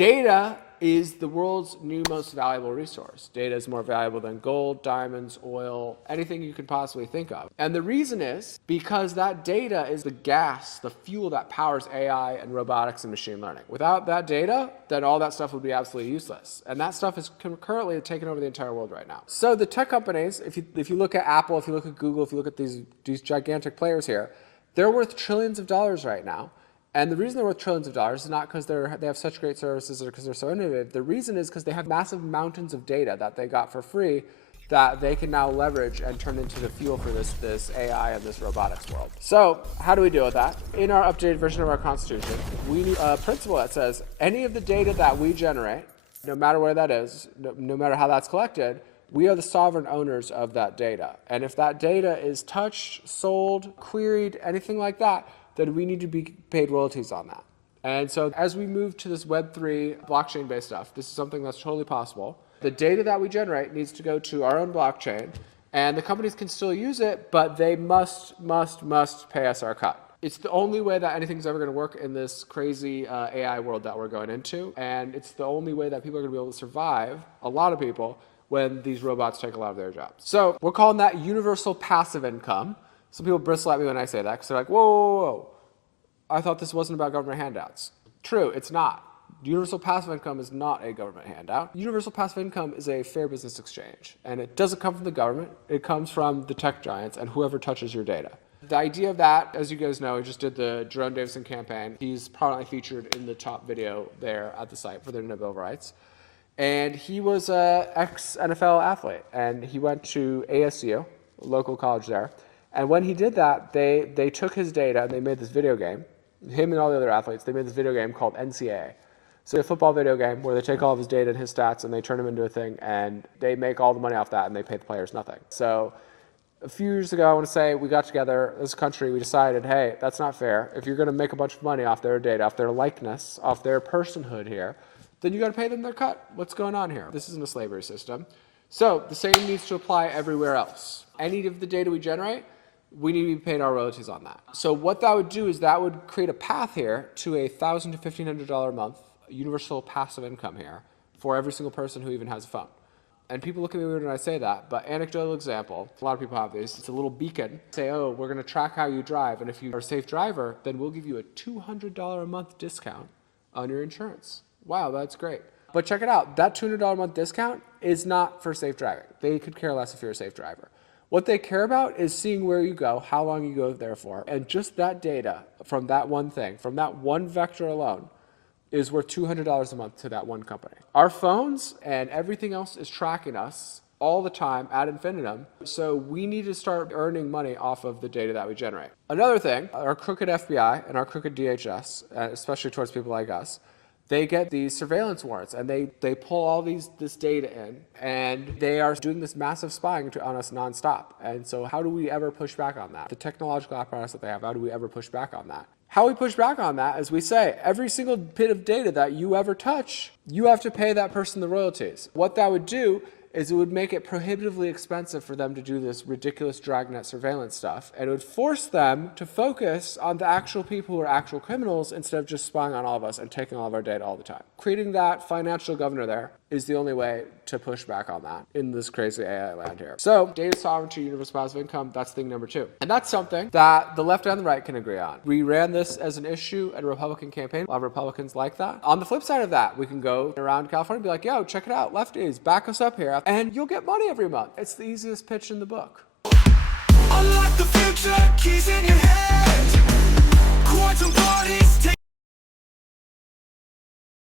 Data is the world's new most valuable resource. Data is more valuable than gold, diamonds, oil, anything you can possibly think of. And the reason is because that data is the gas, the fuel that powers AI and robotics and machine learning. Without that data, then all that stuff would be absolutely useless. And that stuff is currently taking over the entire world right now. So the tech companies, if you look at Apple, if you look at Google, if you look at these gigantic players here, they're worth trillions of dollars right now. And the reason they're worth trillions of dollars is not because they have such great services or because they're so innovative. The reason is because they have massive mountains of data that they got for free that they can now leverage and turn into the fuel for this AI and this robotics world. So how do we deal with that? In our updated version of our Constitution, we need a principle that says any of the data that we generate, no matter where that is, no matter how that's collected, we are the sovereign owners of that data. And if that data is touched, sold, queried, anything like that, then we need to be paid royalties on that. And so as we move to this Web3 blockchain-based stuff, this is something that's totally possible. The data that we generate needs to go to our own blockchain, and the companies can still use it, but they must pay us our cut. It's the only way that anything's ever going to work in this crazy AI world that we're going into, and it's the only way that people are going to be able to survive, a lot of people, when these robots take a lot of their jobs. So we're calling that universal passive income. Some people bristle at me when I say that because they're like, whoa, I thought this wasn't about government handouts. True, it's not. Universal passive income is not a government handout. Universal passive income is a fair business exchange, and it doesn't come from the government. It comes from the tech giants and whoever touches your data. The idea of that, as you guys know, we just did the Jerome Davison campaign. He's prominently featured in the top video there at the site for their no bill of rights. And he was an ex-NFL athlete, and he went to ASU, a local college there. And when he did that, they took his data and they made this video game. Him and all the other athletes, they made this video game called NCAA. So a football video game where they take all of his data and his stats and they turn them into a thing, and they make all the money off that and they pay the players nothing. So a few years ago, I want to say, we got together as a country, we decided, hey, that's not fair. If you're going to make a bunch of money off their data, off their likeness, off their personhood here, then you got to pay them their cut. What's going on here? This isn't a slavery system. So the same needs to apply everywhere else. Any of the data we generate, we need to be paid our royalties on that. So what that would do is that would create a path here to a $1,000 to $1,500 a month universal passive income here for every single person who even has a phone. And people look at me weird when I say that, but anecdotal example, a lot of people have these. It's a little beacon. Say, oh, we're going to track how you drive, and if you are a safe driver, then we'll give you a $200 a month discount on your insurance. Wow, that's great. But check it out. That $200 a month discount is not for safe driving. They could care less if you're a safe driver. What they care about is seeing where you go, how long you go there for, and just that data from that one thing, from that one vector alone, is worth $200 a month to that one company. Our phones and everything else is tracking us all the time ad infinitum, so we need to start earning money off of the data that we generate. Another thing, our crooked FBI and our crooked DHS, especially towards people like us, they get these surveillance warrants and they pull all this data in, and they are doing this massive spying on us nonstop. And so how do we ever push back on that? The technological apparatus that they have, how do we ever push back on that? How we push back on that is we say, every single bit of data that you ever touch, you have to pay that person the royalties. What that would do is it would make it prohibitively expensive for them to do this ridiculous dragnet surveillance stuff, and it would force them to focus on the actual people who are actual criminals instead of just spying on all of us and taking all of our data all the time. Creating that financial governor there is the only way to push back on that in this crazy AI land here. So data sovereignty, universal passive income, that's thing number 2. And that's something that the left and the right can agree on. We ran this as an issue at a Republican campaign. A lot of Republicans like that. On the flip side of that, we can go around California and be like, yo, check it out, lefties, back us up here, and you'll get money every month. It's the easiest pitch in the book. Unlock the future, keys in your head.